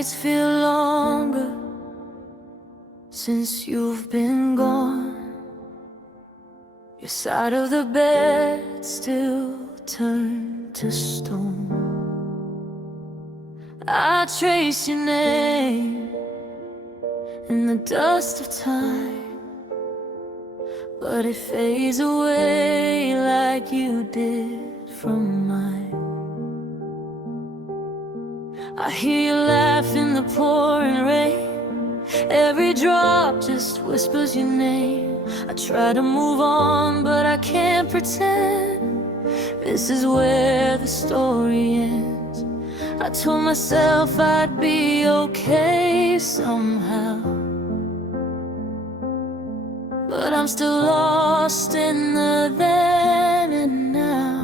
nights feel longer since you've been gone. Your side of the bed still turned to stone. I trace your name in the dust of time, but it fades away like you did from mine. I hear you laugh in the pouring rain. Every drop just whispers your name. I try to move on, but I can't pretend this is where the story ends. I told myself I'd be okay somehow, but I'm still lost in the then and now.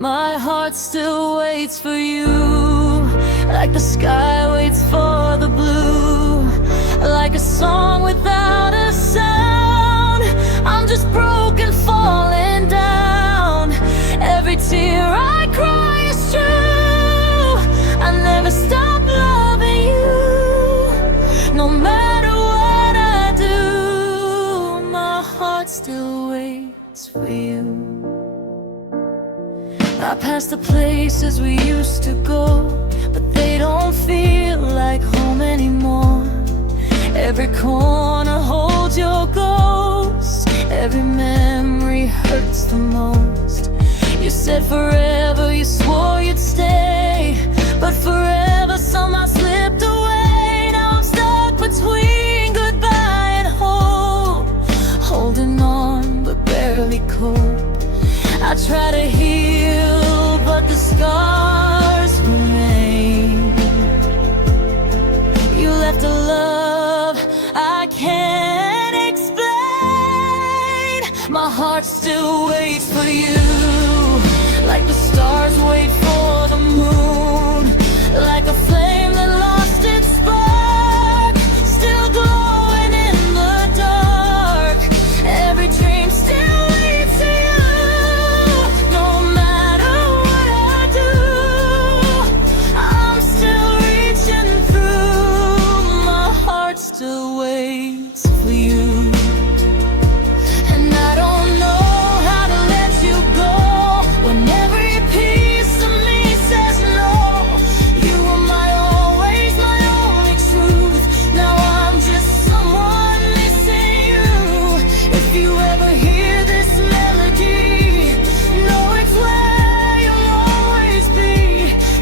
My heart still waits for you, like the sky waits for the blue, like a song without a sound. I'm just broken, falling down. Every tear I cry is true. I never stop loving you. No matter what I do, my heart still waits for you. I pass the places we used to go, but they don't feel like home anymore. Every corner holds your ghost. Every memory hurts the most. You said forever, you swore you'd stay, but forever somehow slipped away. Now I'm stuck between goodbye and hope, holding on but barely cope. I try to heal, but the scars remain. You left a love I can't explain. My heart still waits for you, like the stars wait for the moon, like a flame that lost its spark, still glowing in the dark. Every dream still leads to you. No matter what I do, I'm still reaching through. My heart still waits for you. And I don't know how to let you go when every piece of me says no. You were my always, my only truth. Now I'm just someone missing you. If you ever hear this melody, know it's where you'll always be.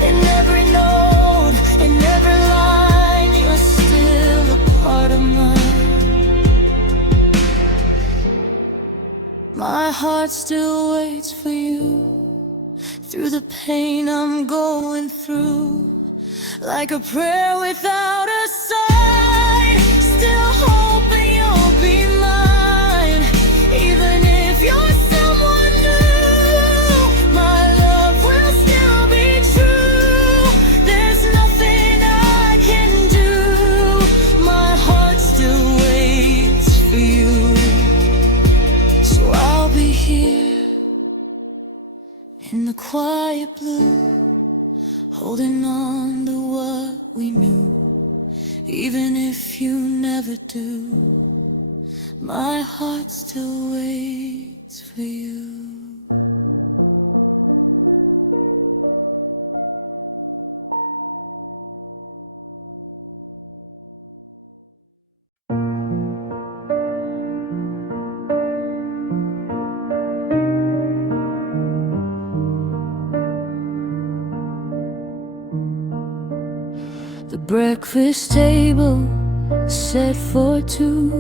In every note, in every line, you're still a part of mine. My heart still waits for you, through the pain I'm going through, like a prayer without a sign. Still hoping you'll be mine, even if you're someone new. My love will still be true. There's nothing I can do. My heart still waits for you. So I'll be here in the quiet blue, holding on to what we knew. Even if you never do, my heart still waits for you. The breakfast table set for two,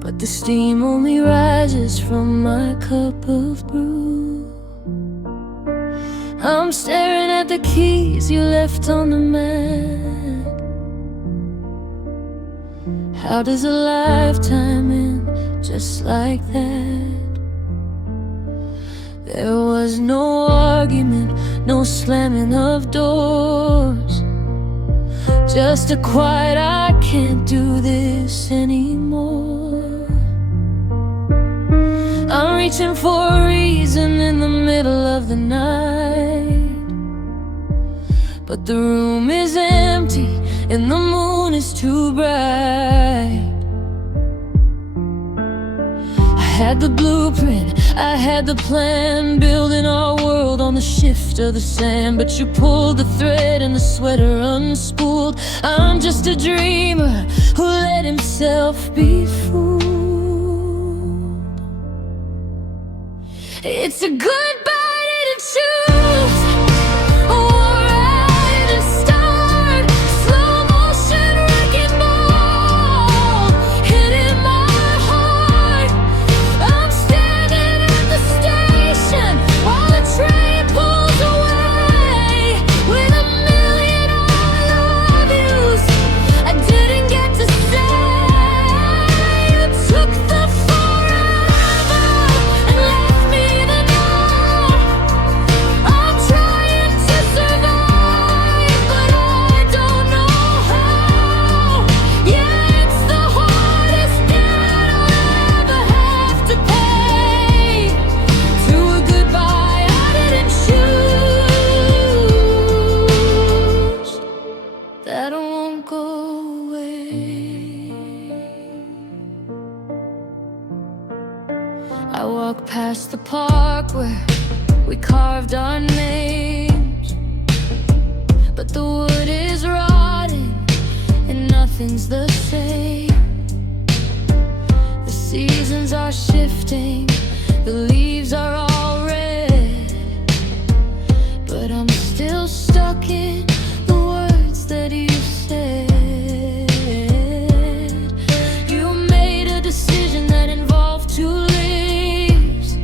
but the steam only rises from my cup of brew. I'm staring at the keys you left on the mat. How does a lifetime end just like that? There was no argument, no slamming of doors, just a quiet, I can't do this anymore. I'm reaching for a reason in the middle of the night, but the room is empty and the moon is too bright. I had the blueprint, I had the plan, building our world on the shift of the sand. But you pulled the thread and the sweater unspooled. I'm just a dreamer who let himself be fooled. It's a goodbye I didn't choose, a war I didn't start, slow motion wrecking ball hitting my heart. I'm standing at the station while the train pulls away, with a million I love yous I didn't get to say. You took the forever and left me the now. I'm trying to survive, but I don't know how. Yeah, it's the hardest debt I'll ever have to pay, to a goodbye I didn't choose, that won't go away. I walk past the park where we carved our names, but the wood is rotting and nothing's the same. The seasons are shifting, the leaves are all red, but I'm still stuck in the words that you said. You made a decision that involved two leaves,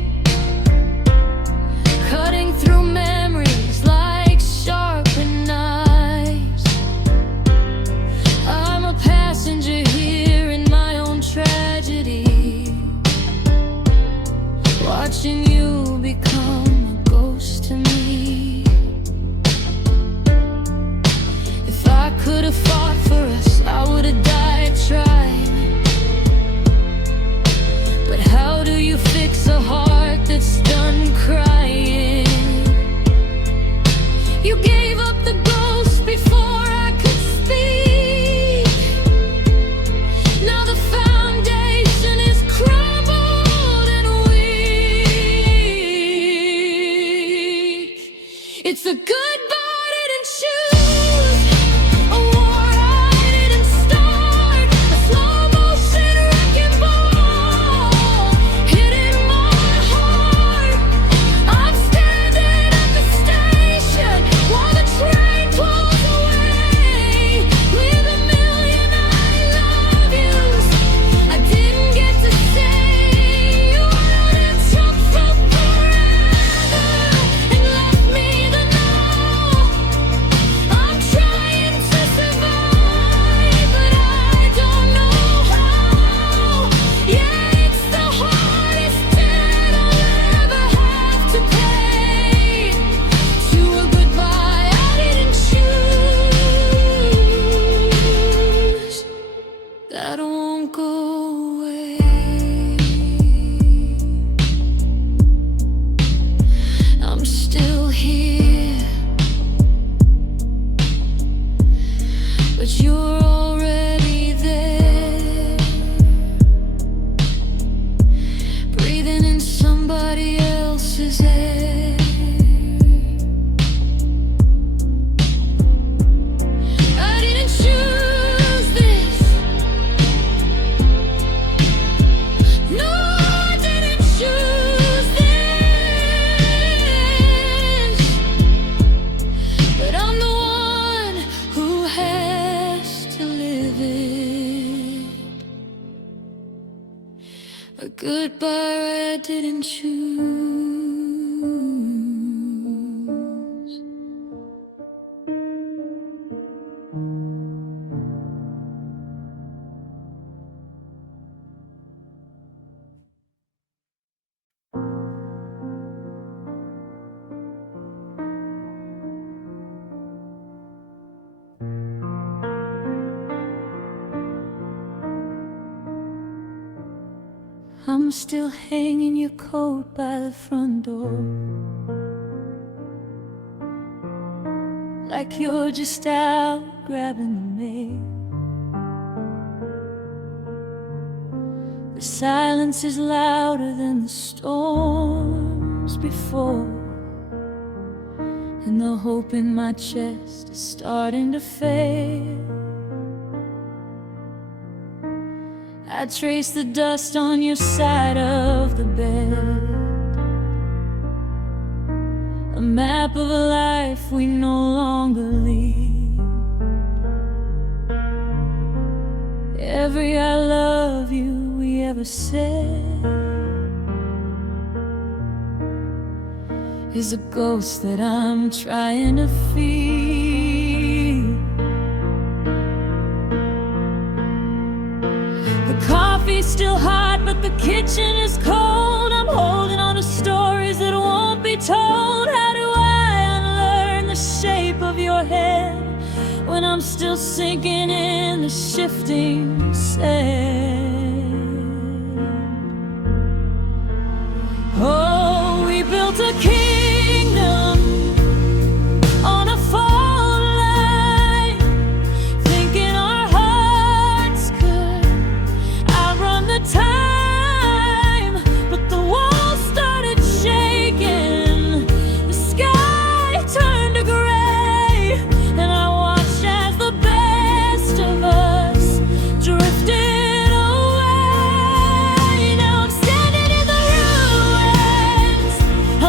cutting through memories like sharpened knives. I'm a passenger here in my own tragedy, watching you become a ghost to me. If I could have fought for us, I would have died trying. But how do you fix a heart that's done crying? You gave up the ghost before I could speak. Now the foundation is crumbled and weak. It's a goodbye I didn't choose, a war I didn't start, a slow motion wrecking ball hitting my heart. I'm standing at the station while the train pulls away, with a million I love yous I didn't get to say. You wanted to from forever and left me the now. I'm trying to survive, but I don't know how. Yeah, it's the hardest debt I'll ever have to pay, to a goodbye I didn't choose, that won't go away. I'm still here, but you're already there, breathing in somebody else's air. I didn't choose this. No, I didn't choose this. But I'm the one who has to live it. A goodbye I didn't choose. I'm still hanging your coat by the front door, like you're just out grabbing the mail. The silence is louder than the storms before, and the hope in my chest is starting to fade. I trace the dust on your side of the bed, a map of a life we no longer lead. Every I love you we ever said is a ghost that I'm trying to feed. The coffee's still hot, but the kitchen is cold. I'm holding on to stories that won't be told. How do I unlearn the shape of your head when I'm still sinking in the shifting sand? Oh, we built a kingdom on a fault line, thinking our hearts could outrun the time. But the walls started shaking, the sky turned to gray, and I watched as the best of us drifted away. Now I'm standing in the ruins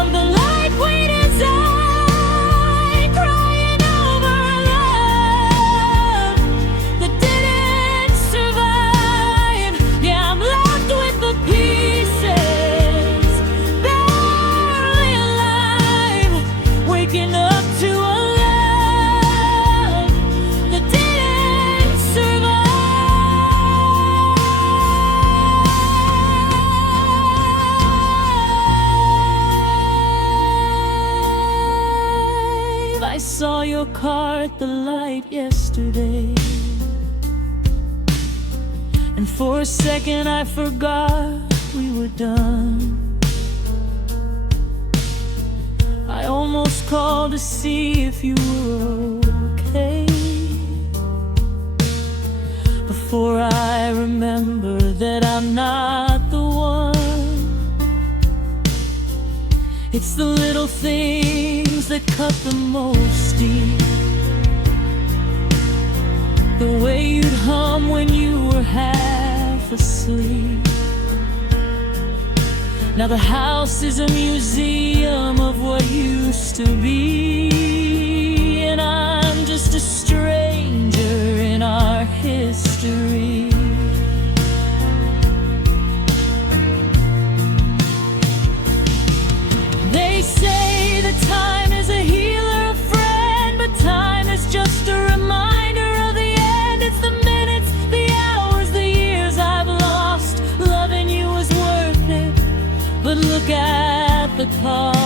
of the life we designed, crying over a love that didn't survive. Yeah, I'm left with the pieces, barely alive, waking up to a love that didn't survive. I saw your car at the light yesterday, and for a second I forgot we were done. I almost called to see if you were okay, before I remember that I'm not the one. It's the little things that cut the most deep, the way you'd hum when you were half asleep. Now the house is a museum of what used to be, and I'm just a stranger in our history. They say that time is a healer, a friend, but time is just a reminder of the end. It's the minutes, the hours, the years I've lost. Loving you was worth it, but look at the cost.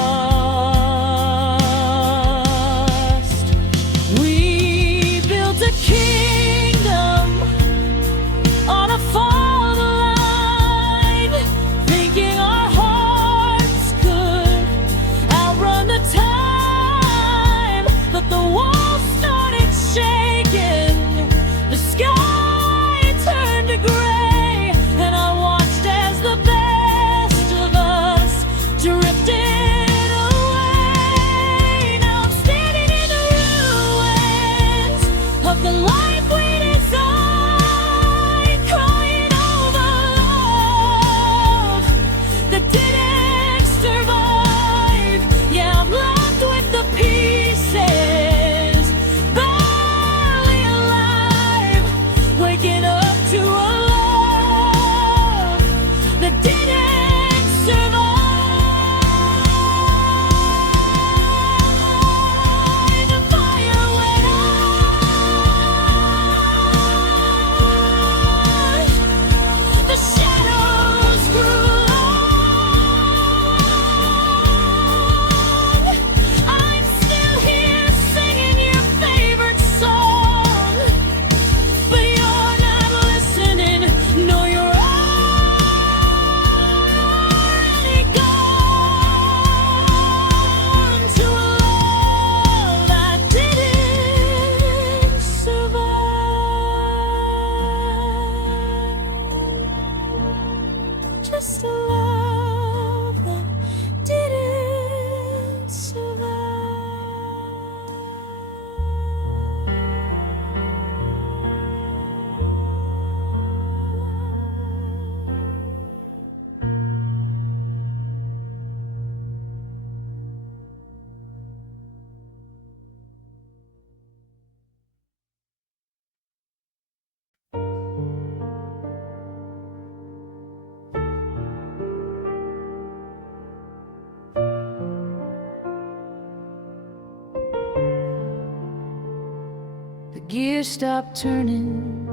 gears stopped turning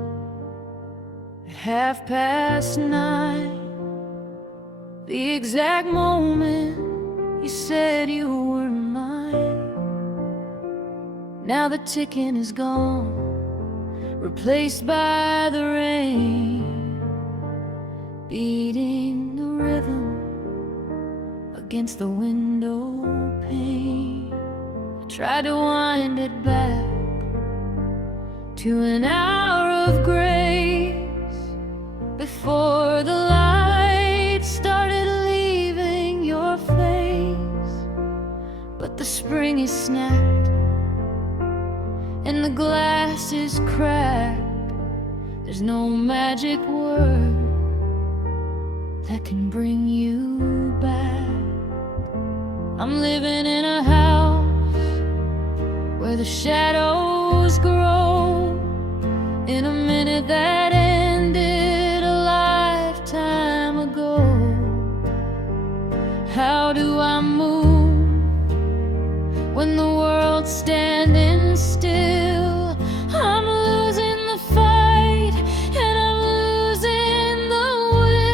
at 9:30, the exact moment you said you were mine. Now the ticking is gone, replaced by the rain, beating the rhythm against the window pane. I tried to wind it back to an hour of grace before the light started leaving your face. But the spring is snapped and the glass is cracked. There's no magic word that can bring you back. I'm living in a house where the shadows grow in a minute that ended a lifetime ago. How do I move when the world's standing still? I'm losing the fight and I'm losing the will.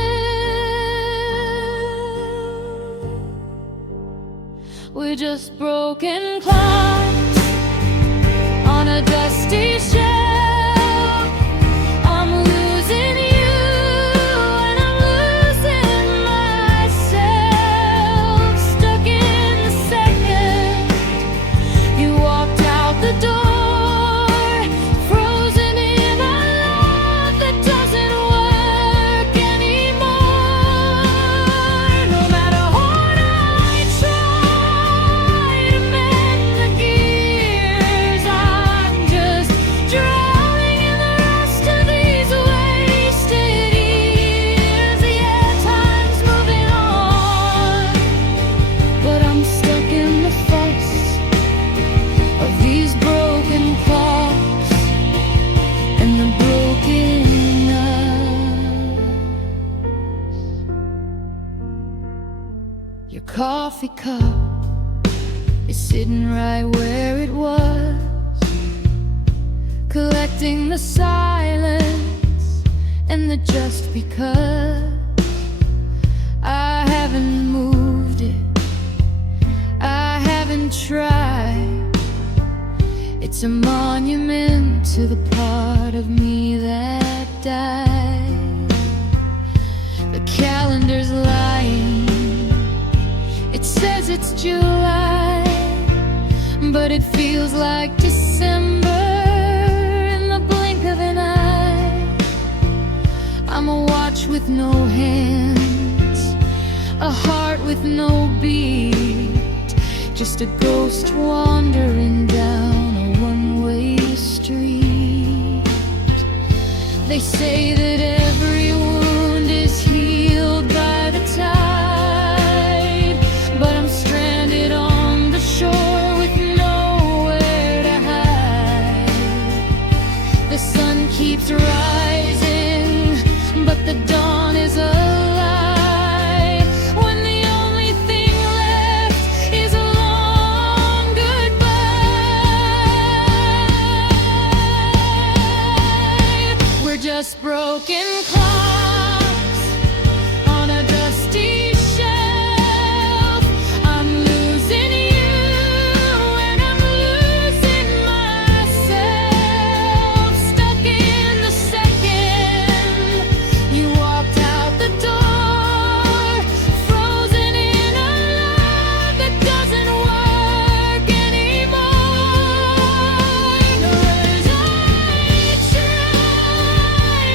We're just broken clocks on a dusty shelf. I'm losing you and I'm losing myself. Stuck in the second you walked out the door, frozen in a love that doesn't work anymore. No matter what I try to mend the gears, I'm just drowning in the rest of these wasted years. Yeah, time's moving on, but I'm stuck in the fuss of these broken clocks and the broken us. Your coffee cup is sitting right where it was, collecting the silence and the just because. I haven't moved it, I haven't tried. It's a monument to the part of me that died. The calendar's lying, it says it's July, but it feels like December in the blink of an eye. I'm a watch with no hands, a heart with no beat, just a ghost wandering down a one-way street. They say that every wound is healed by the tide, but I'm stranded on the shore with nowhere to hide. The sun keeps rising, but the dawn is a lie, when the only thing left is a long goodbye. We're just broken clocks on a dusty shelf. I'm losing you and I'm losing myself. Stuck in the second you walked out the door, frozen in a love that doesn't work anymore. No, as I try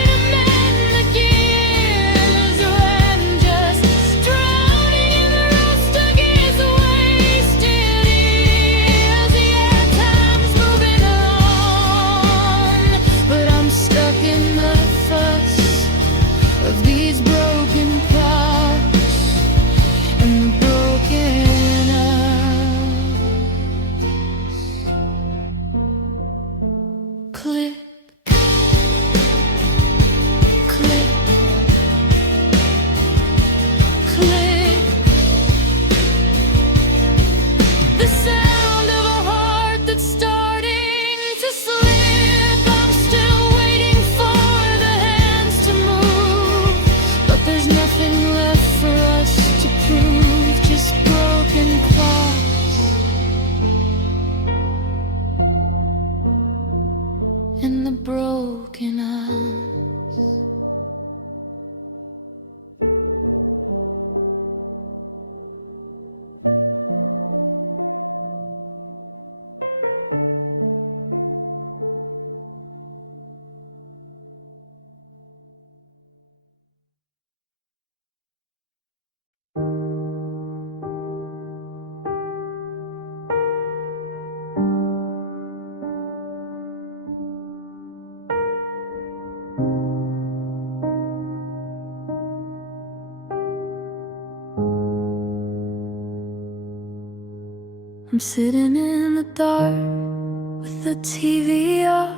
to mend the gears, I'm just drowning in the rust of these wasted years. Yeah, time's moving on, but I'm stuck in the fuss of these broken clocks and the broken us. Click, click, click. The sound of a heart that's starting to slip. in the broken eyes. I'm sitting in the dark with the TV off,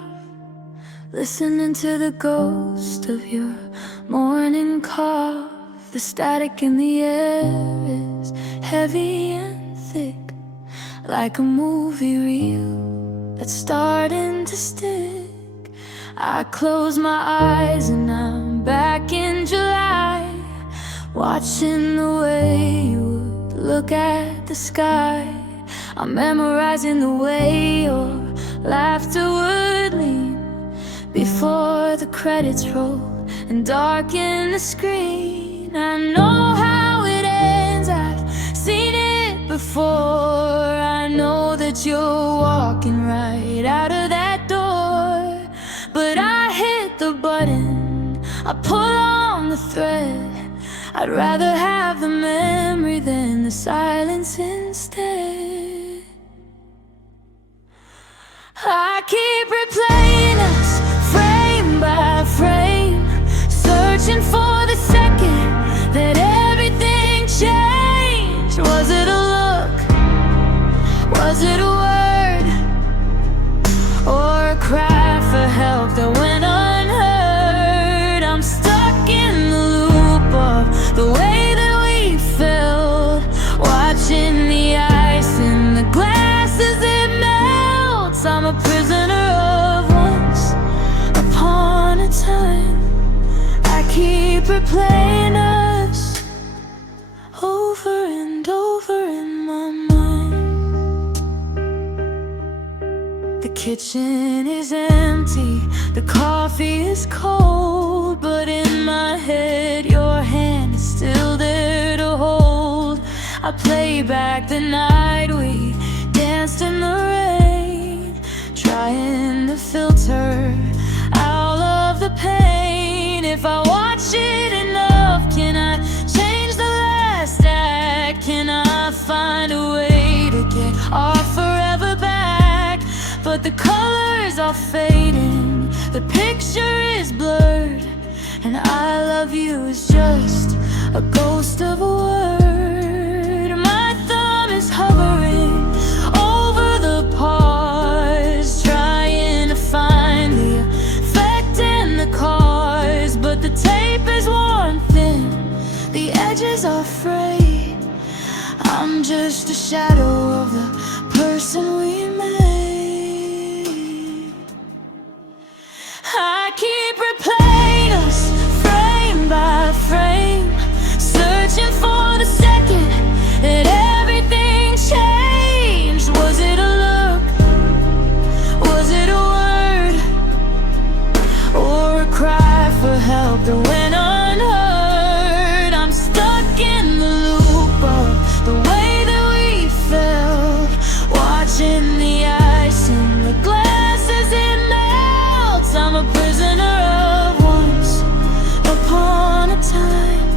listening to the ghost of your morning cough. The static in the air is heavy and thick, like a movie reel that's starting to stick. I close my eyes and I'm back in July, watching the way you would look at the sky. I'm memorizing the way your laughter would lean before the credits roll and darken the screen. I know how it ends, I've seen it before. I know that you're walking right out of that door, but I hit the button, I pull on the thread. I'd rather have the memory than the silence instead. I keep replaying us, frame by frame, searching for the second that everything changed. Was it a look? Was it a word? Or a cry for help that went unheard? I'm stuck in the loop of the way that we felt, watching the ice in the glass as it melts. I'm a prisoner of once upon a time. I keep replaying us over and over in my mind. The kitchen is empty, the coffee is cold, but in my head your hand is still there to hold. I play back the night we danced in the rain, trying to filter all of the pain. If I watch it enough, can I change the last act? Can I find a way to get our forever back? But the colors are fading, the picture is blurred, and I love you is just a ghost of a word. My thumb is hovering over the pause, trying to find the effect in the cause. But the tape is worn thin, the edges are frayed. I'm just a shadow of the person we made. I keep replaying us, frame by frame, searching for the second that everything changed. Was it a look? Was it a word? Or a cry for help that went unheard? I'm stuck in the loop of the way that we felt, watching the ice in the glass as it melts. I'm a prisoner of once upon a time.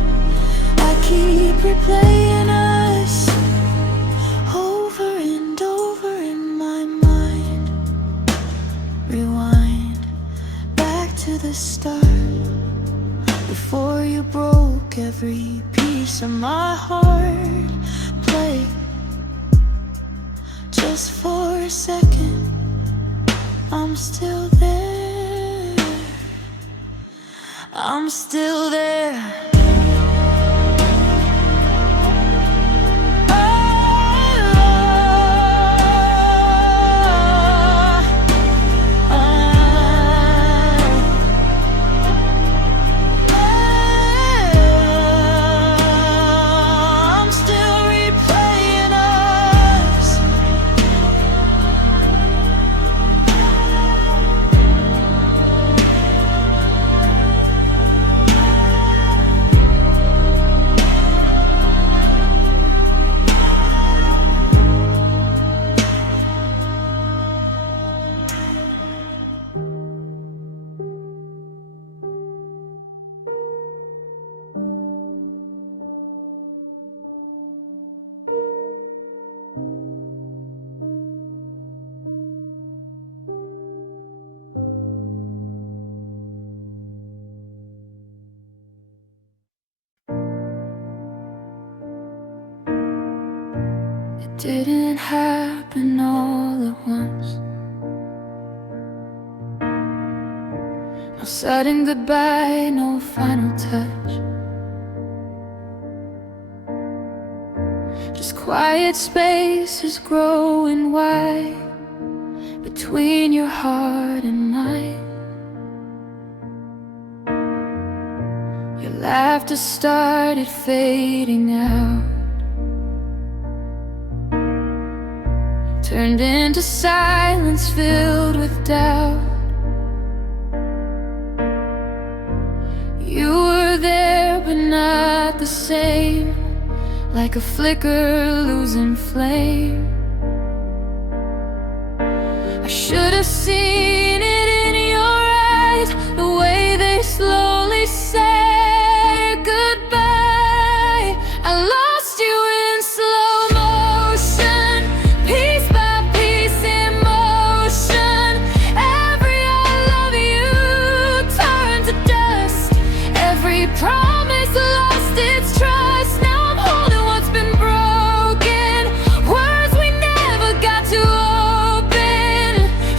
I keep replaying us over and over in my mind. Rewind back to the start, before you broke every piece of my heart. Play just for a second, I'm still there, I'm still there. didn't happen all at once. No sudden goodbye, no final touch. Just quiet spaces growing wide between your heart and mine. Your laughter started fading out, turned into silence filled with doubt. You were there but not the same, like a flicker losing flame. I should have seen it in your eyes, the way they slowly said goodbye. I lost you in slow motion, piece by piece emotion. Every I love you turned to dust, every promise lost its trust. Now I'm holding what's been broken, words we never got to open.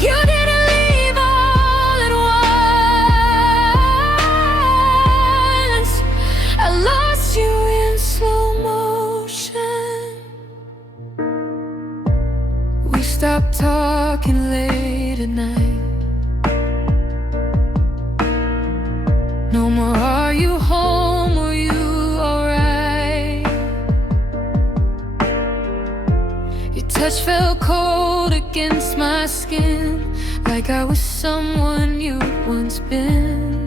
You didn't leave all at once. I lost you in slow motion. We stopped talking late at night. No more are you home, were you alright? Your touch felt cold against my skin, like I was someone you'd once been.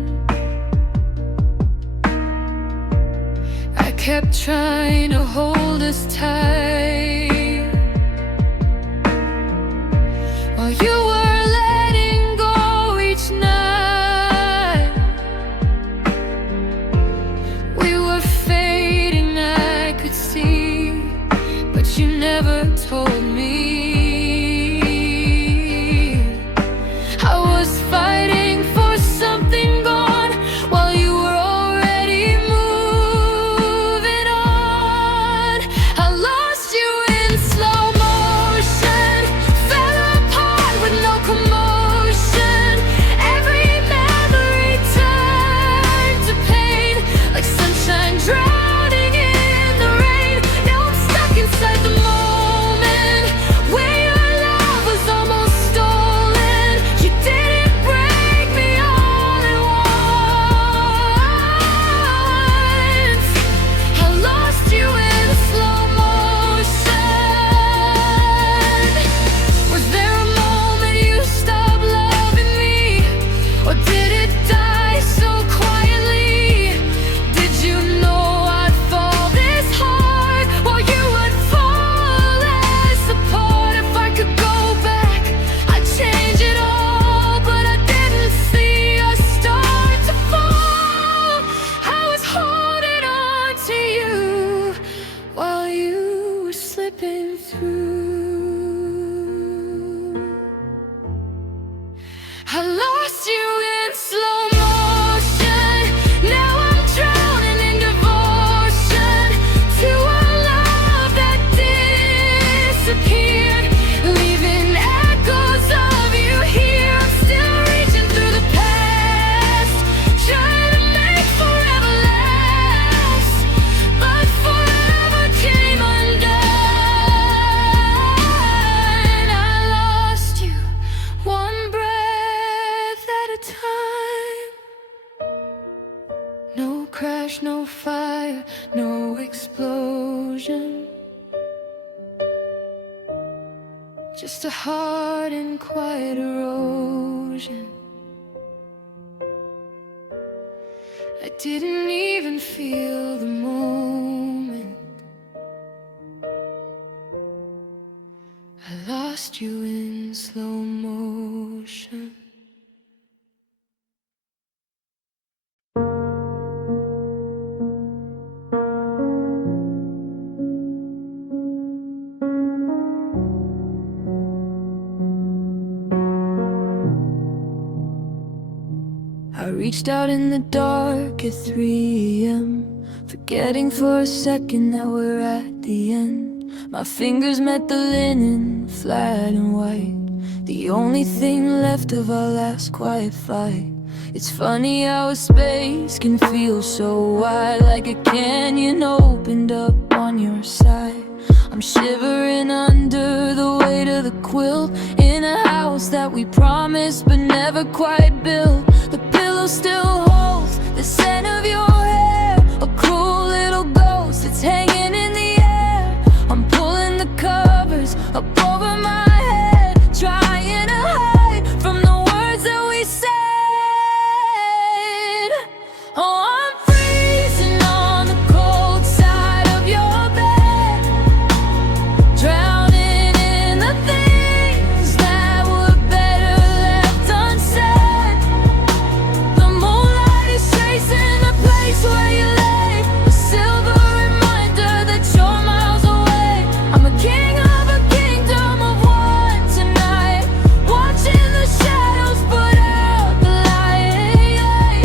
I kept trying to hold us tight while you were letting go each night. We were fading, I could see, but you never told me. I was fighting for something gone while you were already moving on. I lost you in slow motion, fell apart with no commotion. Every memory turned to pain, like sunshine drowning in the rain. Now I'm stuck inside the moment where your love was almost stolen. You didn't break me all at once. I lost you in slow motion. Was there a moment you stopped loving me, or did it die so quietly? Did you know I'd fall this hard, while you would fall less apart? If I could go back, I'd change it all, but I didn't see us start to fall. I was holding on to you while you were slipping through. I lost you in slow motion. Now I'm drowning in devotion to a love that disappeared, leaving echoes of you here. I'm still reaching through the past, trying to make forever last, but forever came undone. I lost you one breath at a time. No crash, no fire, no explosion, just a hard and quiet erosion. I didn't even feel the moment. I lost you in slow motion. I reached out in the dark at 3 a.m., forgetting for a second that we're at the end. My fingers met the linen, flat and white, the only thing left of our last quiet fight. It's funny how a space can feel so wide, like a canyon opened up on your side. I'm shivering under the weight of the quilt, in a house that we promised but never quite built. The pillow still holds the scent of your hair, a cruel little ghost that's hanging in the air. I'm pulling the covers up over my head, trying to hide from the words that we said. Oh, I'm freezing on the cold side of your bed, drowning in the things that were better left unsaid. The moonlight is tracing the place where you lay, a silver reminder that you're miles away. I'm a king of a kingdom of one tonight, watching the shadows put out the light.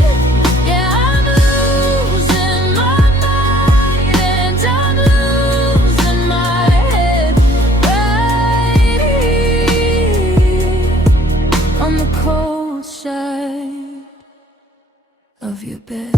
Yeah, I'm losing my mind and I'm losing my head right here on the cold side of your bed.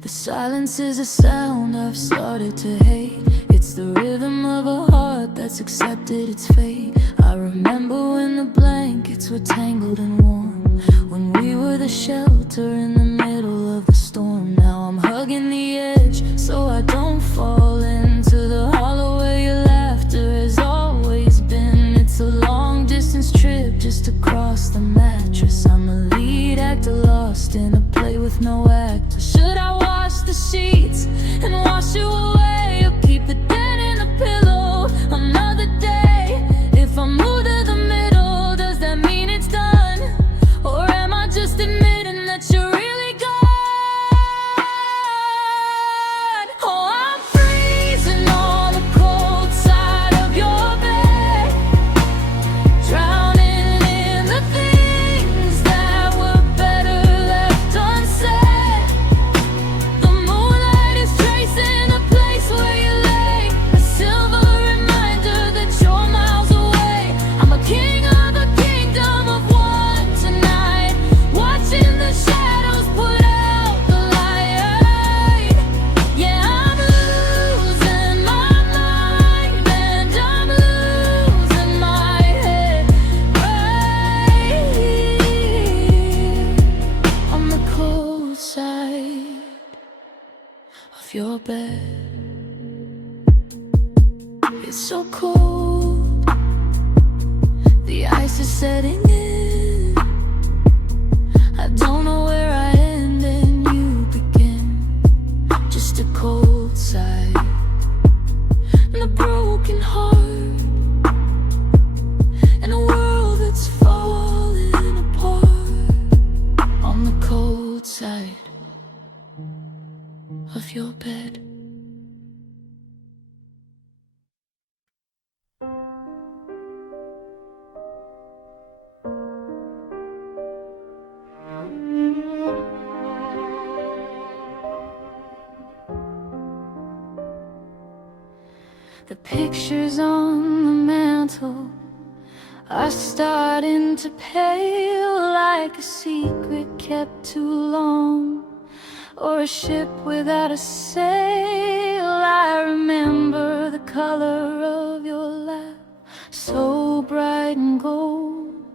The silence is a sound I've started to hate. It's the rhythm of a heart that's accepted its fate. I remember when the blankets were tangled and warm, when we were the shelter in the middle of the storm. Now I'm hugging the edge so I don't fall into the hollow where your laughter has always been. It's a long distance trip just across the mattress. I'm a lead actor lost in a play with no actor. Should I wash the sheets and wash you away, or keep the dead in a pillow another day? If I move to the middle, does that mean it's done? Or am I just admitting that you're really gone? Oh, I'm freezing on the cold side of your bed, drowning in the things that were better left unsaid. The moonlight is tracing a place where you lay, a silver reminder that you're miles away. I'm a king of a kingdom of one tonight, watching the shadows put out the light. Yeah, I'm losing my mind and I'm losing my head right here on the cold side of your bed. It's so cold, the ice is setting in. I don't know where I end and you begin. Just a cold side and a broken heart, and a world that's falling apart on the cold side of your bed. The pictures on the mantle are starting to pale, like a secret kept too long, or a ship without a sail. I remember the color of your laugh, so bright and gold,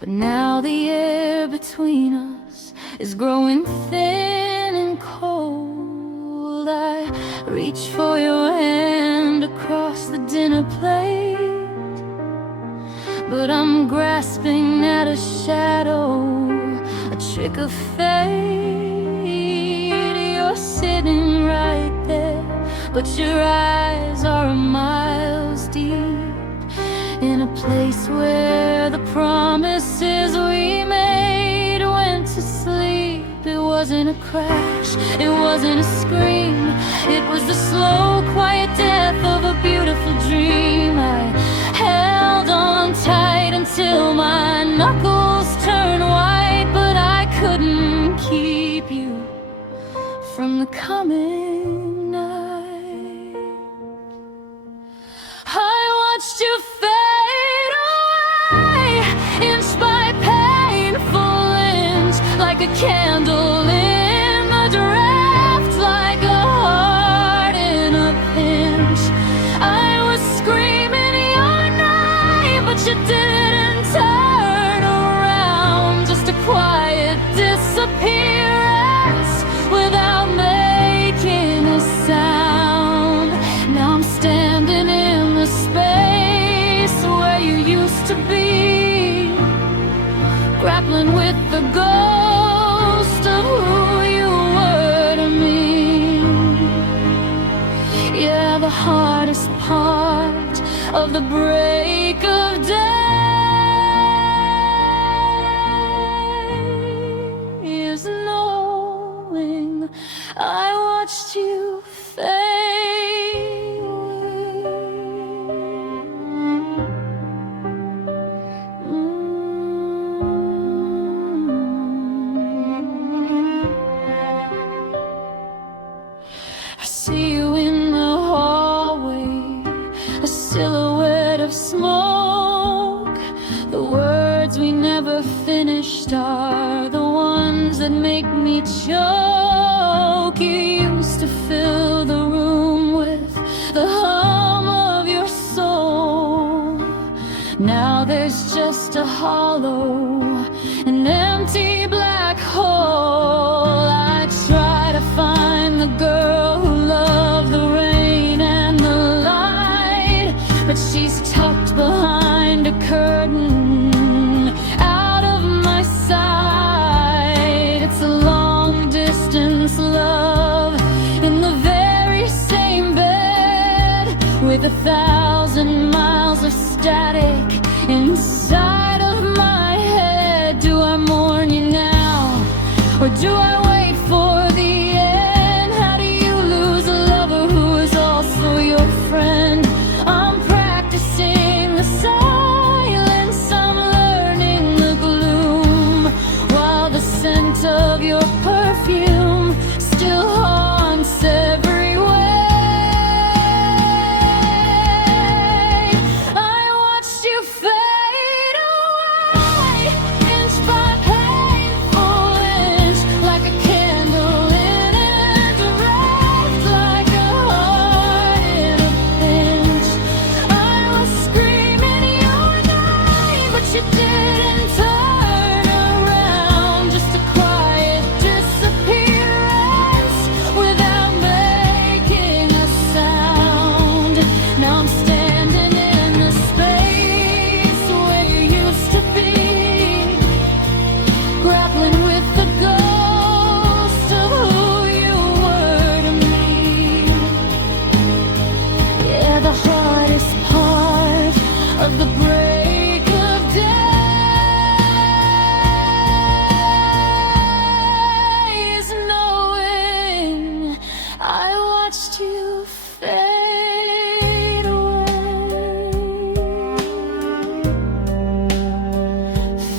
but now the air between us is growing thin and cold. I reach for your hand across the dinner plate, but I'm grasping at a shadow, a trick of fate. You're sitting right there, but your eyes are miles deep, in a place where the promises we made went to sleep. It wasn't a crash, it wasn't a scream, it was the slow, quiet death of a beautiful dream I had. tight until my knuckles turn white, but I couldn't keep you from the coming night. I watched you fade away, inch by painful inch, like a candle in the draft, like a heart in a pinch. I was screaming your name, but you didn't turn around. Just a quiet disappearance without making a sound. Now I'm standing in the space where you used to be, grappling with the ghost of who you were to me. Yeah, the hardest part of the break of day is knowing I watched you fade away. I see you in the hallway, a silhouette of smoke. The words we never finished are the ones that make me choke. You used to fill the room with the hum of your soul. Now there's just a hollow, an empty black hole. I try to find the girl who loved the rain and the light, but she's tucked behind a curtain, out of my sight. It's a long distance love in the very same bed, with 1,000 miles of static inside of my head. Do I mourn you now, or do I wait for the end? How do you lose a lover who is also your friend? I'm practicing the silence, I'm learning the gloom, while the scent of your perfume still haunts every way. I watched you fade away, inch by painful inch, like a candle in a draft, like a heart in a pinch. I was screaming your name, but you didn't turn around. Just a quiet disappearance without making a sound. Now I'm standing in the space where you used to be, grappling with the ghost of who you were to me. Yeah, the hardest part of the break of day is knowing I watched you fade away,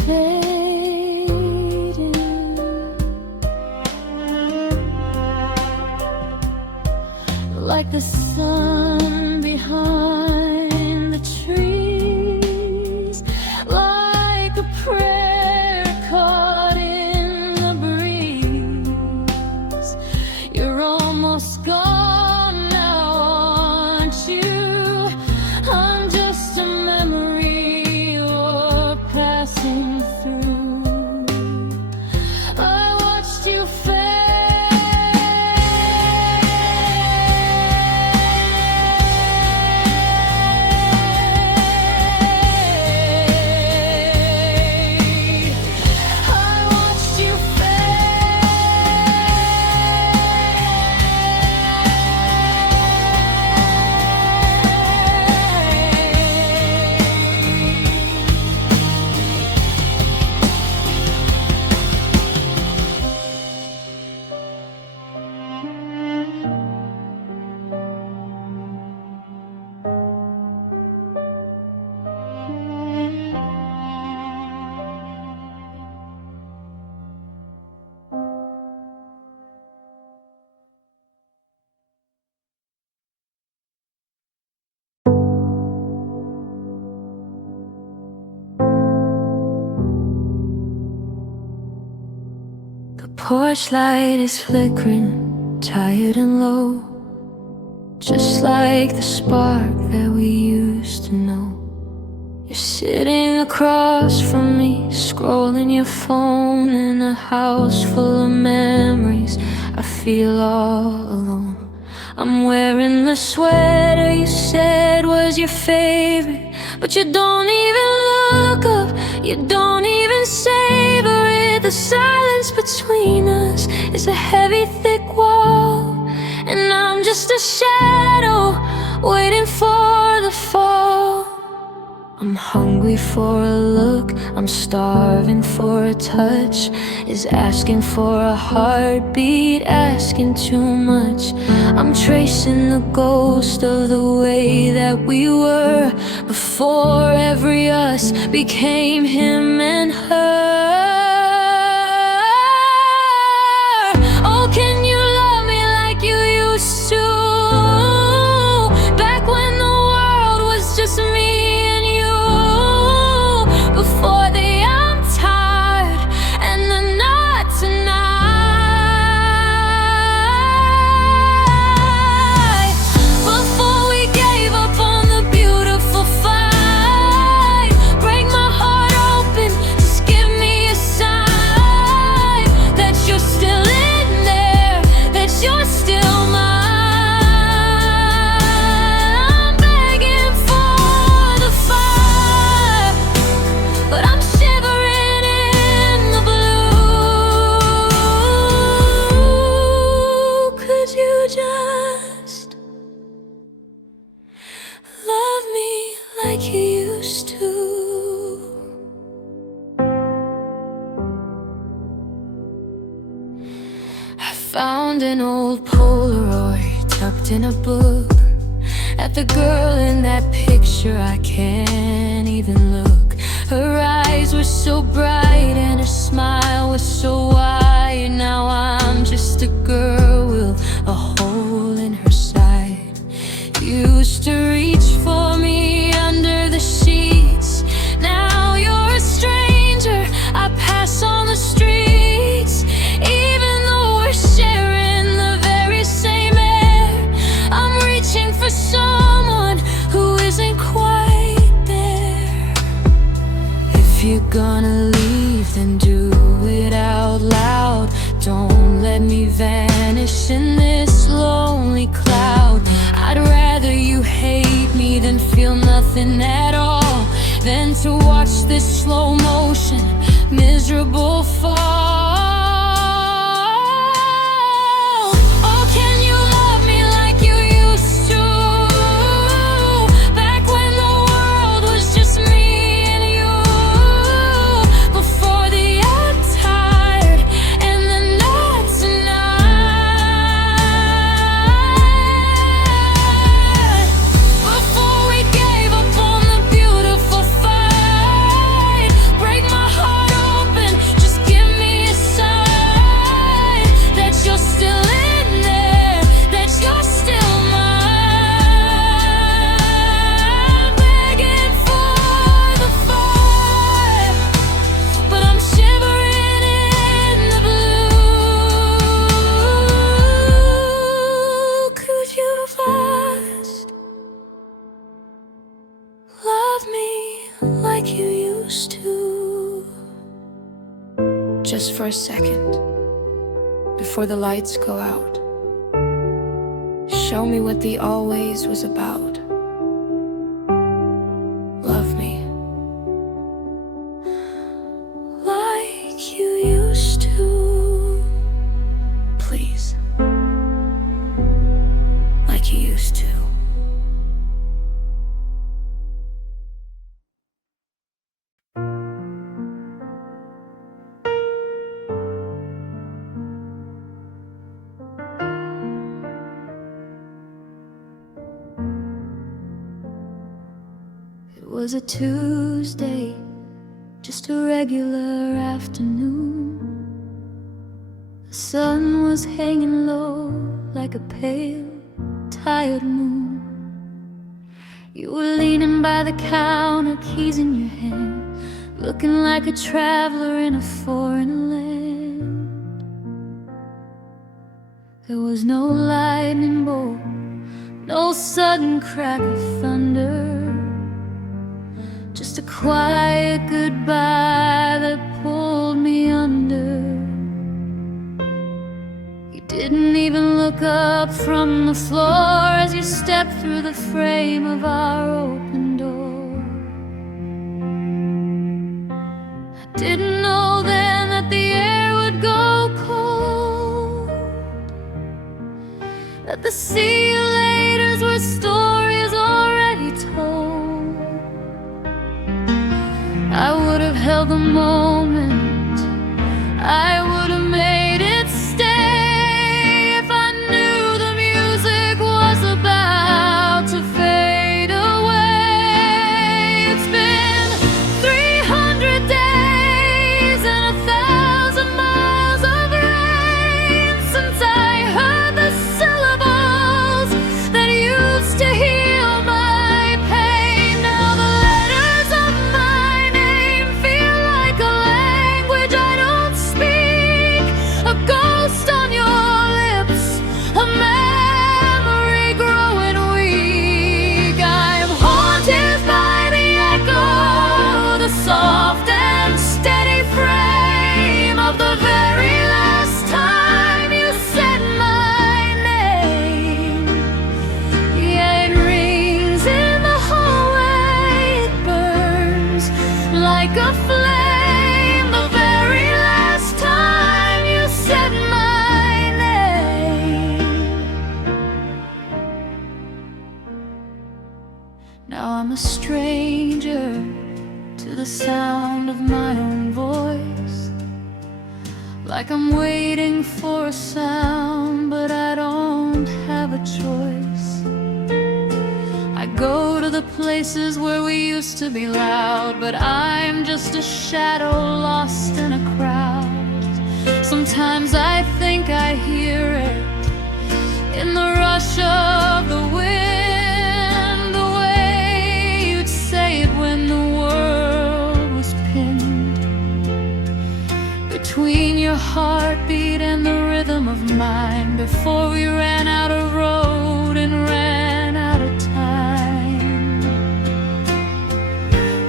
fading, like the sun behind the trees, like a prayer caught in the breeze. You're almost gone now, aren't you? I'm just a memory you're passing through. I watched you fade. porch light is flickering, tired and low, just like the spark that we used to know. You're sitting across from me, scrolling your phone in a house full of memories. I feel all alone. I'm wearing the sweater you said was your favorite, but you don't even look up, you don't even savor it. The silence between us is a heavy, thick wall, and I'm just a shadow waiting for the fall. I'm hungry for a look, I'm starving for a touch. Is asking for a heartbeat asking too much? I'm tracing the ghost of the way that we were before every us became him and her. Oh, can you love me like you used to? Back when the world was just me. Before the I'm tired and the not tonight. Before we gave up on the beautiful fight. Break my heart open, just give me a sign that you're still in there, that you're still mine. I'm begging for the fire, but I'm shivering in the blue. Could you just love me like you used to? I found an old Polaroid tucked in a book. At the girl in that picture, I can't even look. Her eyes were so bright and her smile was so wide. Now I'm just a girl with a hole in her side. You used to reach for me under the sheets. Now you're a stranger I pass on the streets. Even though we're sharing the very same air, I'm reaching for someone who isn't quite there. If you're gonna leave, then do it out loud. Don't let me vanish in this lonely cloud. I'd rather you hate me than feel nothing at all, than to watch this slow motion miserable fall. Oh, can you love me like you used to? Back when the world was just me and you. Before the I'm tired and the not tonight. Before we gave up on the beautiful fight. Break my heart open, just give me a sign that you're still in there, that you're still mine. Begging for the fire, but I'm shivering in the blue. Could you just love me like you used to? Just for a second, before the lights go out, show me what the always was about. Love me like you used to. Please, like you used to. It was a Tuesday, just a regular afternoon. The sun was hanging low like a pale, tired moon. You were leaning by the counter, keys in your hand, looking like a traveler in a foreign land. There was no lightning bolt, no sudden crack of thunder, just a quiet goodbye that pulled me under. You didn't even look up from the floor as you stepped through the frame of our open door. I didn't know then that the air would go cold, that the see you laters were stories already told. I would have held the moment, I would have made it stay, if I knew the music was about to fade away. It's been 300 days and 1,000 miles of rain since I heard the syllables that used to heal my pain. Now the letters of my name feel like a language I don't speak, a ghost on your lips, a memory growing weak. I'm haunted by the echo, the soft and steady frame of the very last time you said my name. Yeah, it rings in the hallway, it burns like a flame. The very last time you said my name. Now I'm a stranger to the sound of my own voice, like I'm waiting for a sound, but I don't have a choice. I go to the places where we used to be loud, but I'm just a shadow lost in a crowd. Sometimes I think I hear it in the rush of the wind, the way you'd say it when the world was pinned between your heartbeat and the rhythm of mine, before we ran out of road and ran out of time.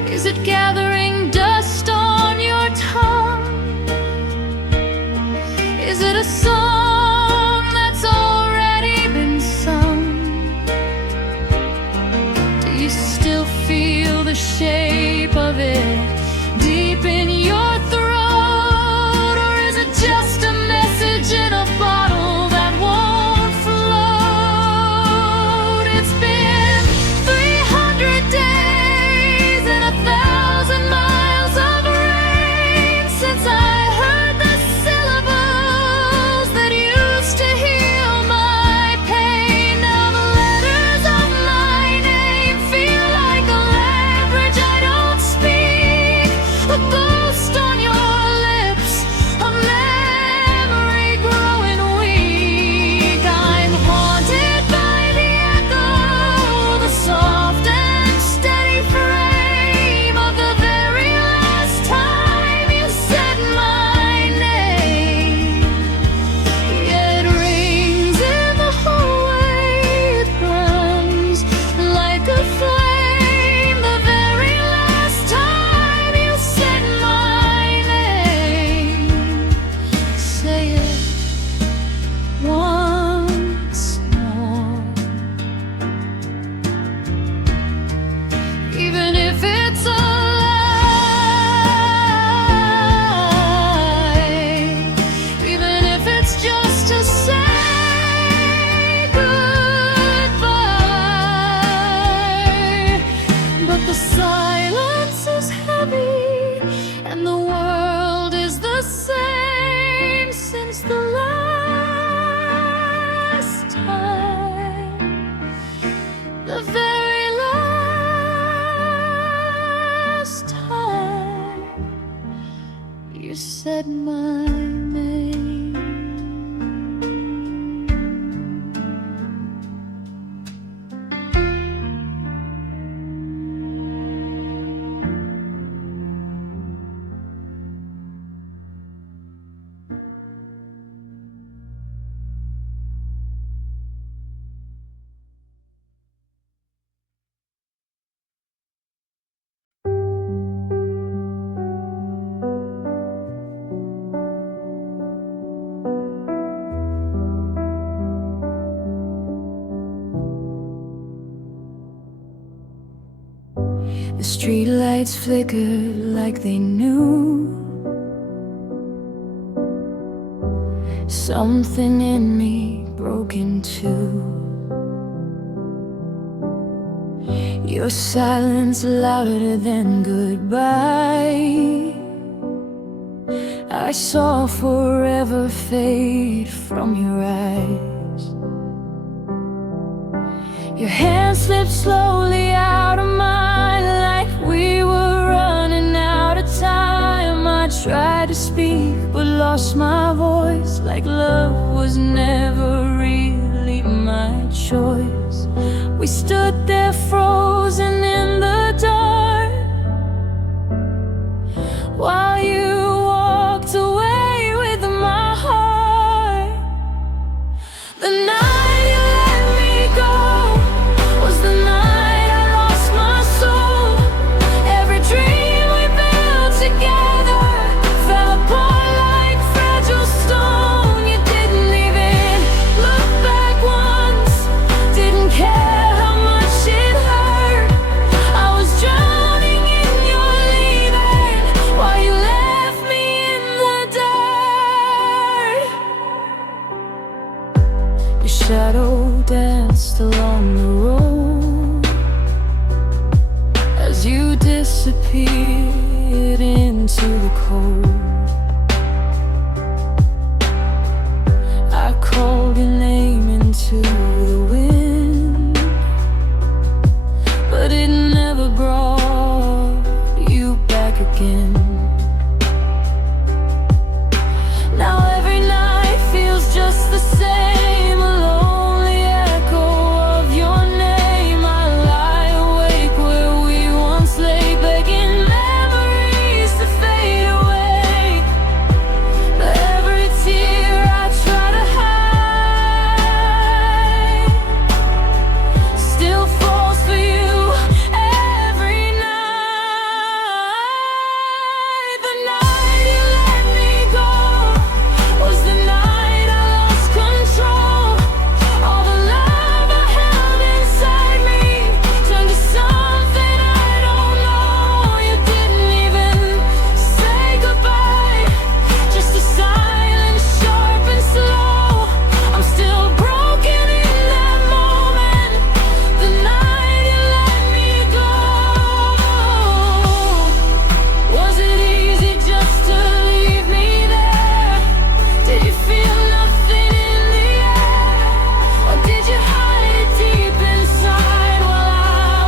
Is it gathering dust on your tongue? Is it a song that's already been sung? Do you still feel the shape of it deep in your throat? Or is it just a message in a bottle that won't flow? The streetlights flickered like they knew something in me broke in two. Your silence louder than goodbye. I saw forever fade from your eyes. Your hand slipped slowly out of mine like we were running out of time. I tried to speak but lost my voice, like love was never really my choice. We stood there frozen in the dark while you walked away with my heart. The night you let me go was the night I lost my soul. Every dream we built together fell apart like fragile stone. You didn't even look back once, didn't care how much it hurt. I was drowning in your leaving while you left me in the dirt. Your shadow danced along the road as you disappeared into the cold. I called your name into the wind, but it never brought you back again. Now every night feels just the same, a lonely echo of your name. I lie awake where we once lay, begging memories to fade away. But every tear I try to hide still falls for you every night. The night you let me go was the night I lost control. All the love I held inside me turned to something I don't know. You didn't even say goodbye, just a silence sharp and slow. I'm still broken in that moment, the night you let me go. Was it easy just to leave me there? Did you feel nothing in the air? Or did you hide it deep inside while I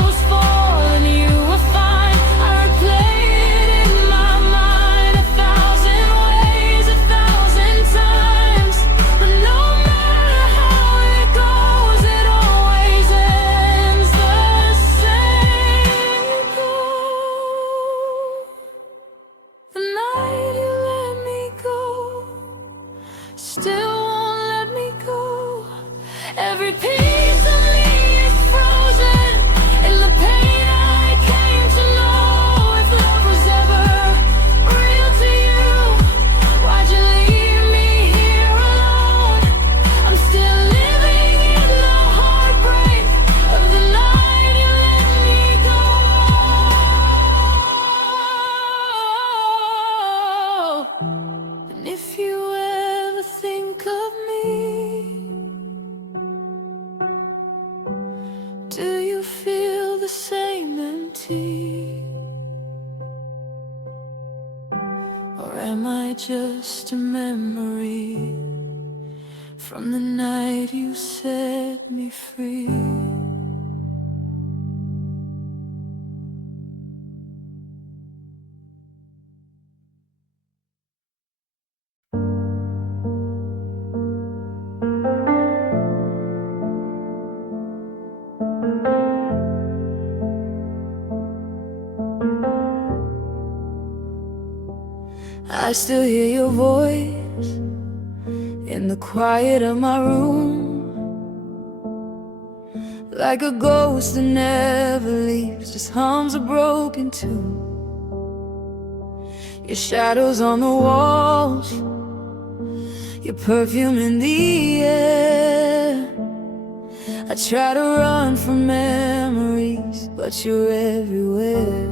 was falling? You were fine. I replayed it in my mind 1,000 ways, 1,000 times. But no matter how it goes, it always ends the same. The night you let me go still won't let me go. Every piece of me is frozen in the pain I came to know. If love was ever real to you, why'd you leave me here alone? I'm still living in the heartbreak of the night you let me go. And if you ever think of me, do you feel the same empty? Or am I just a memory from the night you set me free? I still hear your voice in the quiet of my room, like a ghost that never leaves, just hums a broken tune. Your shadows on the walls, your perfume in the air. I try to run from memories, but but you're everywhere.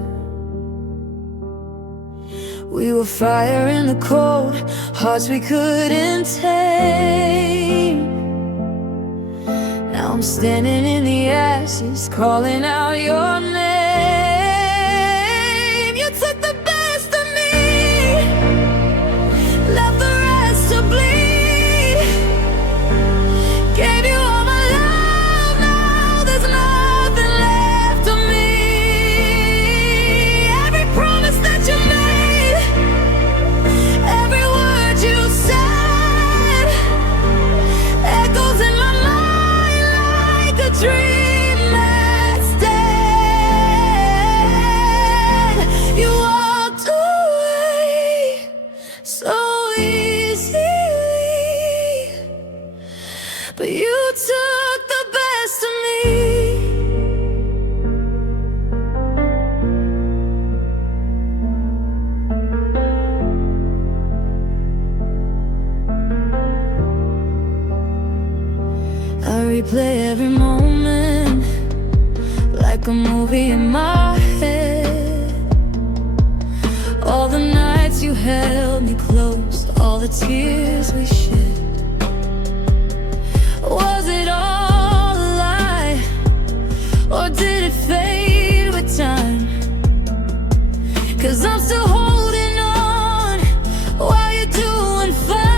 We were fire in the cold, hearts we couldn't tame. Now I'm standing in the ashes, calling out your name. You took the best of me, left the rest to bleed. Gave you all my love, now there's nothing left of me. Every promise that you made, every word you said, echoes in my mind like a dream that's dead. You walked away so easily, but you took the best of me. I replay every moment like a movie in my head. All the nights you held me close, all the tears we shed. Was it all a lie, or did it fade with time? 'Cause I'm still holding on while you're doing fine.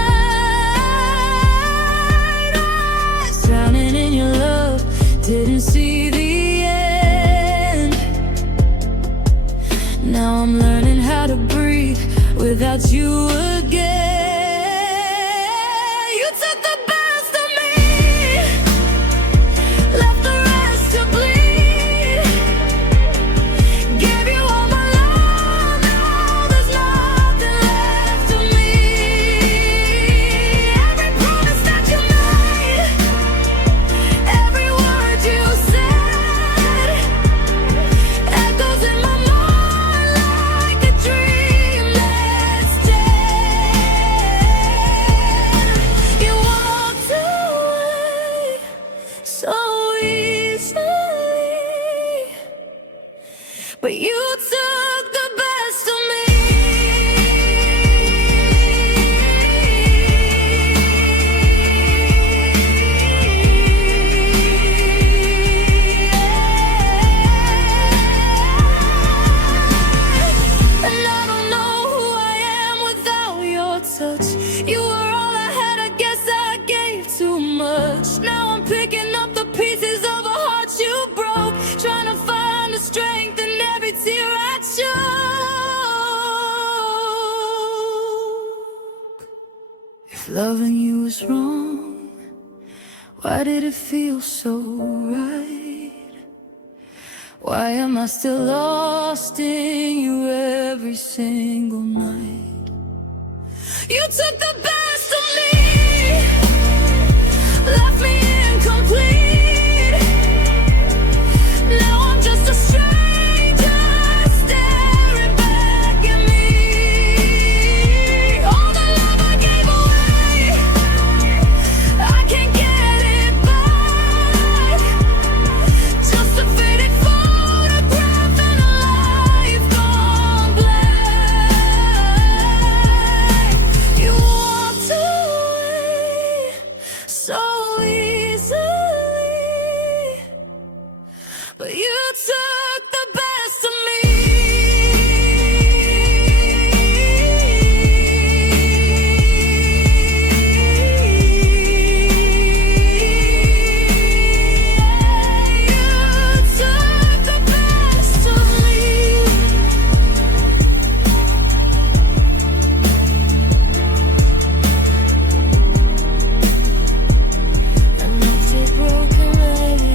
I was drowning in your love, didn't see the end. Now I'm learning how to breathe without you again. You took the best of me, left the rest to bleed. Gave you all my love, now there's nothing left of me. Every promise that you made, every word you said, echoes in my mind like a dream that's dead. You walked away so easily, but you took the best of me. And I don't know who I am without your touch. You were all I had, I guess I gave too much. Now I'm picking up the pieces of a heart you broke, trying to find the strength in every tear I choke. If loving you was wrong, why did it feel so right? Why am I still lost in you every single night? You took the best of me, left me incomplete. Now I'm just a stranger staring back at me. All the love I gave away, I can't get it back. Just a faded photograph and a life gone black. You walked away so easily, but you took the best of me. You took the best of me. An empty, broken lady.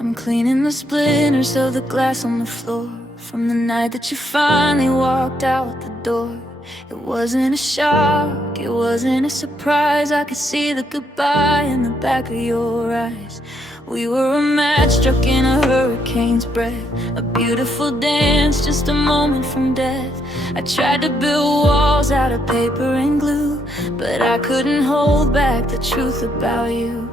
I'm cleaning the splinters of the glass on the floor from the night that you finally walked out the door. It wasn't a shock, it wasn't a surprise. I could see the goodbye in the back of your eyes. We were a match struck in a hurricane's breath, a beautiful dance, just a moment from death. I tried to build walls out of paper and glue, but I couldn't hold back the truth about you.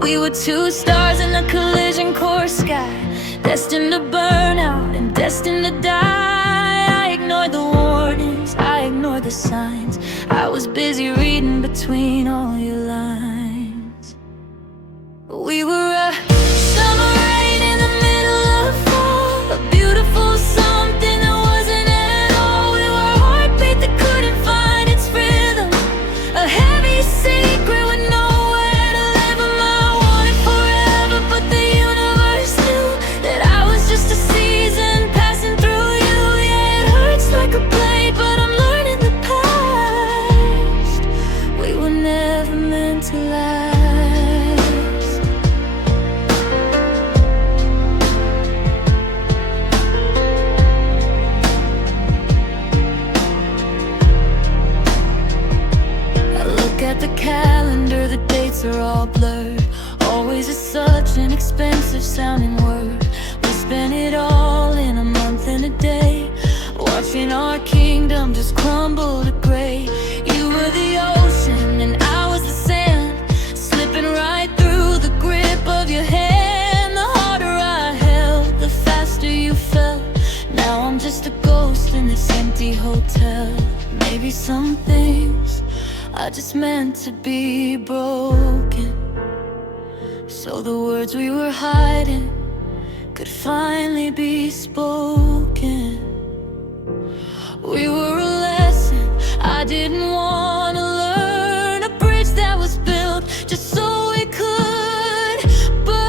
We were two stars in a collision course sky, destined to burn out and destined to die. I ignored the warnings, I ignored the signs. I was busy reading between all your lines. We were a summer rain in the middle of fall, a beautiful something that wasn't at all. We were a heartbeat that couldn't find its rhythm, a heavy secret with nowhere to live. I wanted forever, but the universe knew that I was just a season passing through you. Yeah, it hurts like a blade, but I'm learning the past. We were never meant to last. At the calendar, the dates are all blurred. Always is such an expensive sounding word. We spent it all in a month and a day, watching our kingdom just crumble to gray. You were the ocean and I was the sand, slipping right through the grip of your hand. The harder I held, the faster you fell. Now I'm just a ghost in this empty hotel. Maybe some things are just meant to be broken, so the words we were hiding could finally be spoken. We were a lesson I didn't want to learn, a bridge that was built just so we could burn.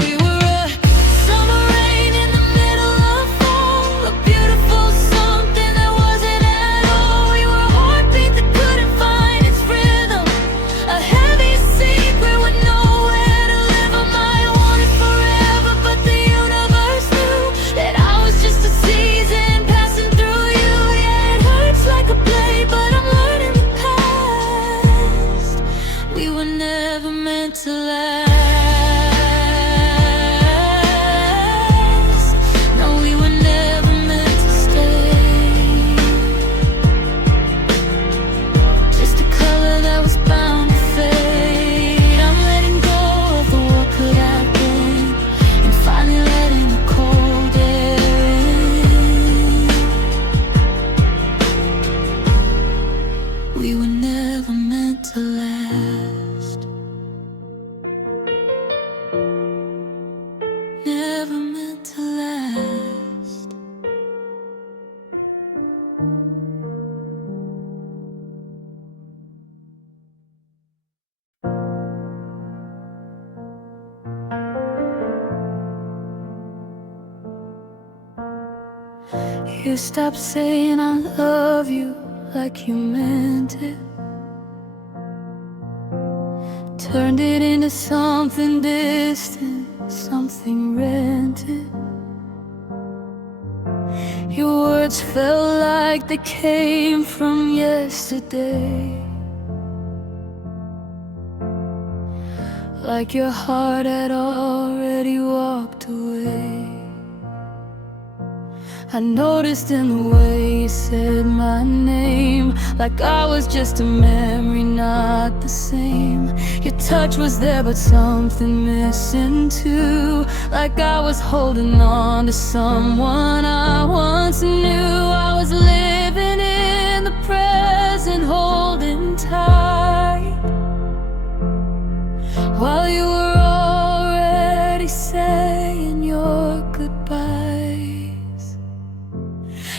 We were a summer rain in the middle of fall, a beautiful something that wasn't at all. We were a heartbeat that couldn't find its rhythm, a heavy secret with nowhere to live. I might want it forever, but the universe knew that I was just a season passing through you. Yeah, it hurts like a blade, but I'm learning the past. We were never meant to last. No, we were never meant to stay. Just a color that was bound to fade. I'm letting go of the what could have been, and finally letting the cold air in. We were never meant to last. Never meant to last. You stopped saying I love you like you meant it, turned it into something distant, something rented. Your words felt like they came from yesterday, like your heart had already walked away. I noticed in the way you said my name, like I was just a memory, not the same. Your touch was there, but something missing too, like I was holding on to someone I once knew. I was living in the present, holding tight, while you were already saying your goodbyes.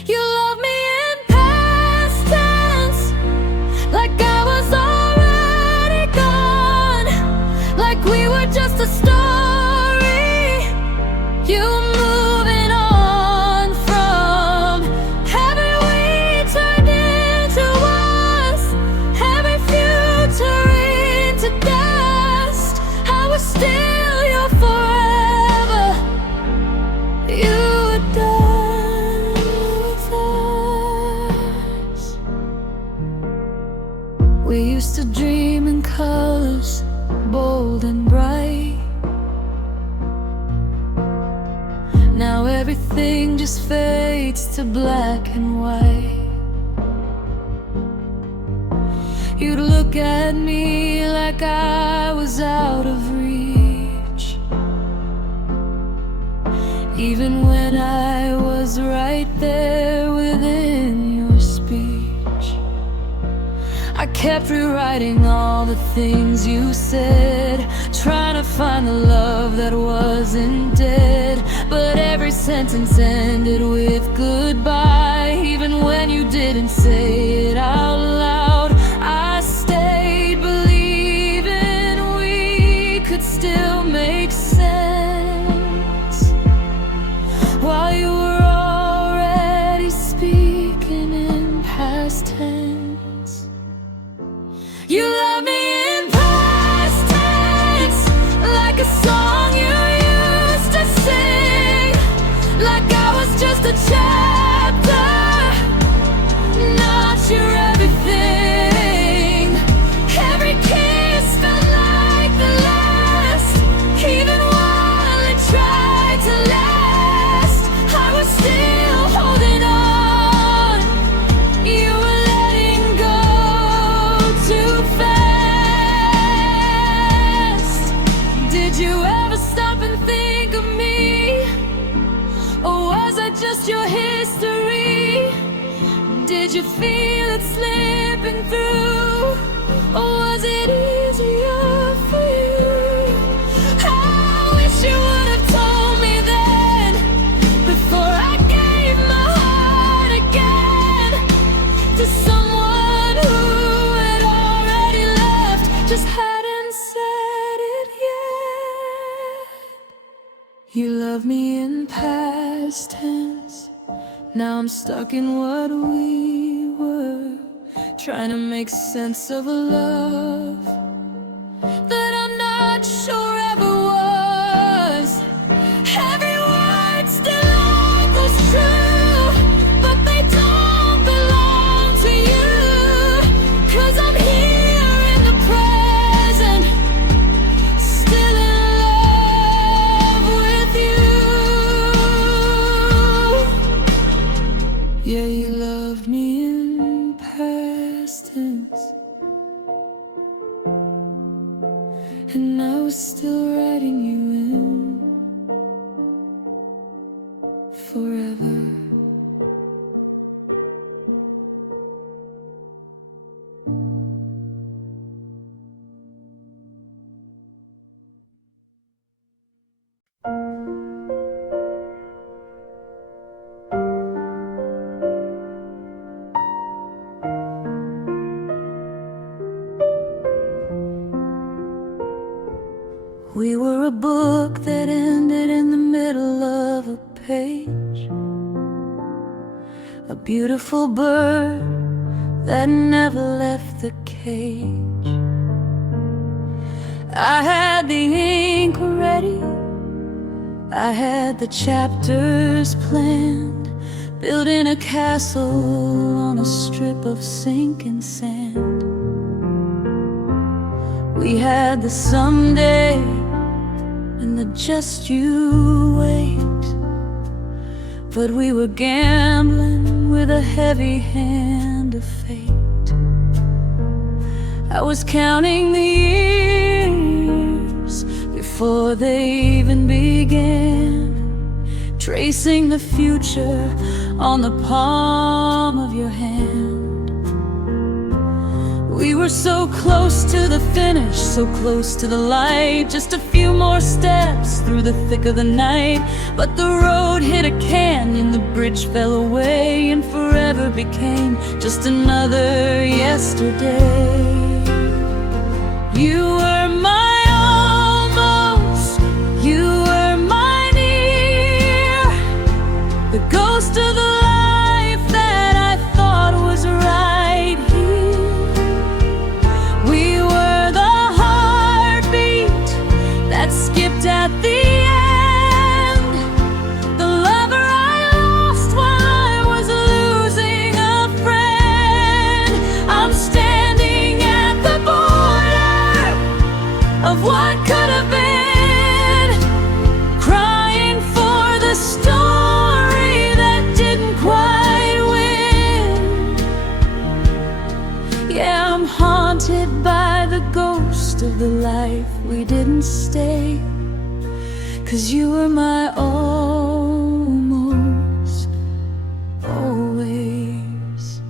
You love me in past tense, like I was already gone, like we were just a story. You moving on from every we turned into us, every future into dust. I was everything just fades to black and white. You'd look at me like I was out of reach, even when I was right there within your speech. I kept rewriting all the things you said, trying to find the love that wasn't dead. But every sentence ended with goodbye, even when you didn't say it out loud. I stayed believing we could still make sense, while you were already speaking in past tense. You love me in past tense, like a song you used to sing, like I was just a chapter, not your everything. Every kiss felt like the last, even while it tried to last. I was still holding on, you were letting go too fast. Did you ever stop and think of me, or was I just your history? Did you feel it slipping through, or was it easier for you? I wish you would have told me then, before I gave my heart again to someone who had already left, just hadn't said it yet. You love me in past tense, now I'm stuck in what we were, trying to make sense of a love that I'm not sure ever was. Every word still echoes true, but they don't belong to you, 'cause I'm here in the present, still in love with you. Yeah, you loved me in past tense, and I was still writing you in forever. We were a book that ended in the middle of a page, a beautiful bird that never left the cage. I had the ink ready, I had the chapters planned, building a castle on a strip of sinking sand. We had the someday and the just you wait, but we were gambling with a heavy hand of fate. I was counting the years before they even began, tracing the future on the palm of your hand. We were so close to the finish, so close to the light, just a few more steps through the thick of the night. But the road hit a canyon, the bridge fell away, and forever became just another yesterday. You were my almost, you were my near, the ghost of the life that I thought was right here. We were the heartbeat that skipped at the end, the lover I lost while I was losing a friend. I'm standing at the border, 'cause you were my almost always.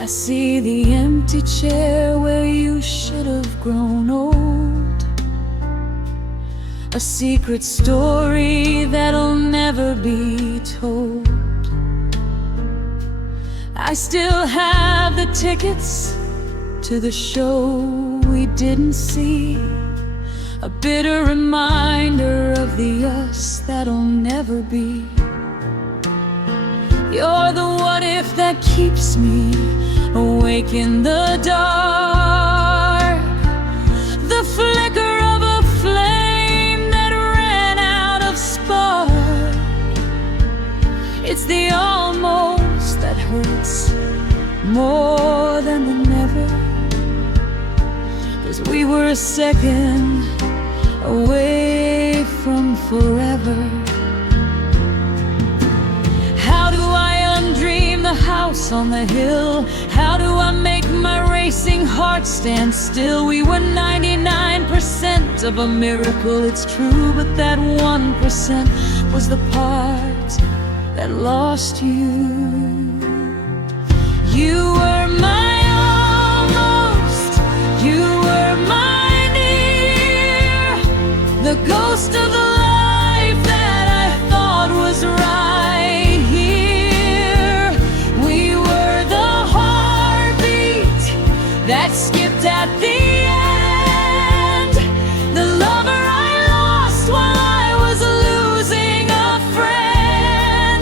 I see the empty chair where you should have grown old, a secret story that'll never be told. I still have the tickets to the show we didn't see, a bitter reminder of the us that'll never be. You're the what if that keeps me awake in the dark, the flicker of a flame that ran out of spark. It's the almost that hurts more than the never, 'cause we were a second away from forever. How do I undream the house on the hill? How do I make my racing heart stand still? We were 99% of a miracle, it's true, but that 1% was the part that lost you. You were my almost, you were my near, the ghost of the life that I thought was right here. We were the heartbeat that skipped at the end, the lover I lost while I was losing a friend.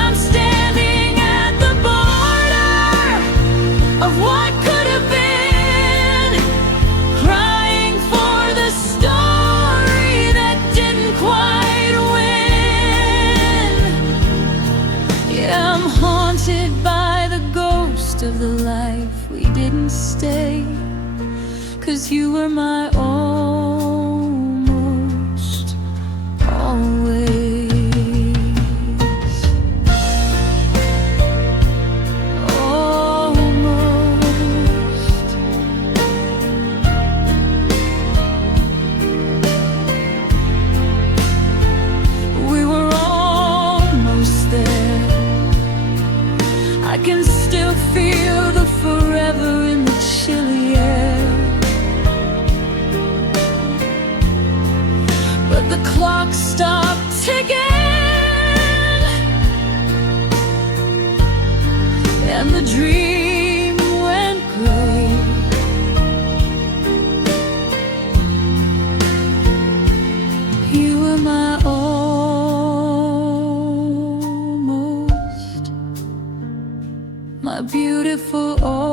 I'm standing at the border of what could have been, crying for the story that didn't quite win. Yeah, I'm haunted by the ghost of the life we didn't stay, 'cause you were my almost always. Almost. We were almost there. I can still feel the forever in the chilly air, but the clock stopped ticking, and the dream went gray. You were my almost, my beautiful almost.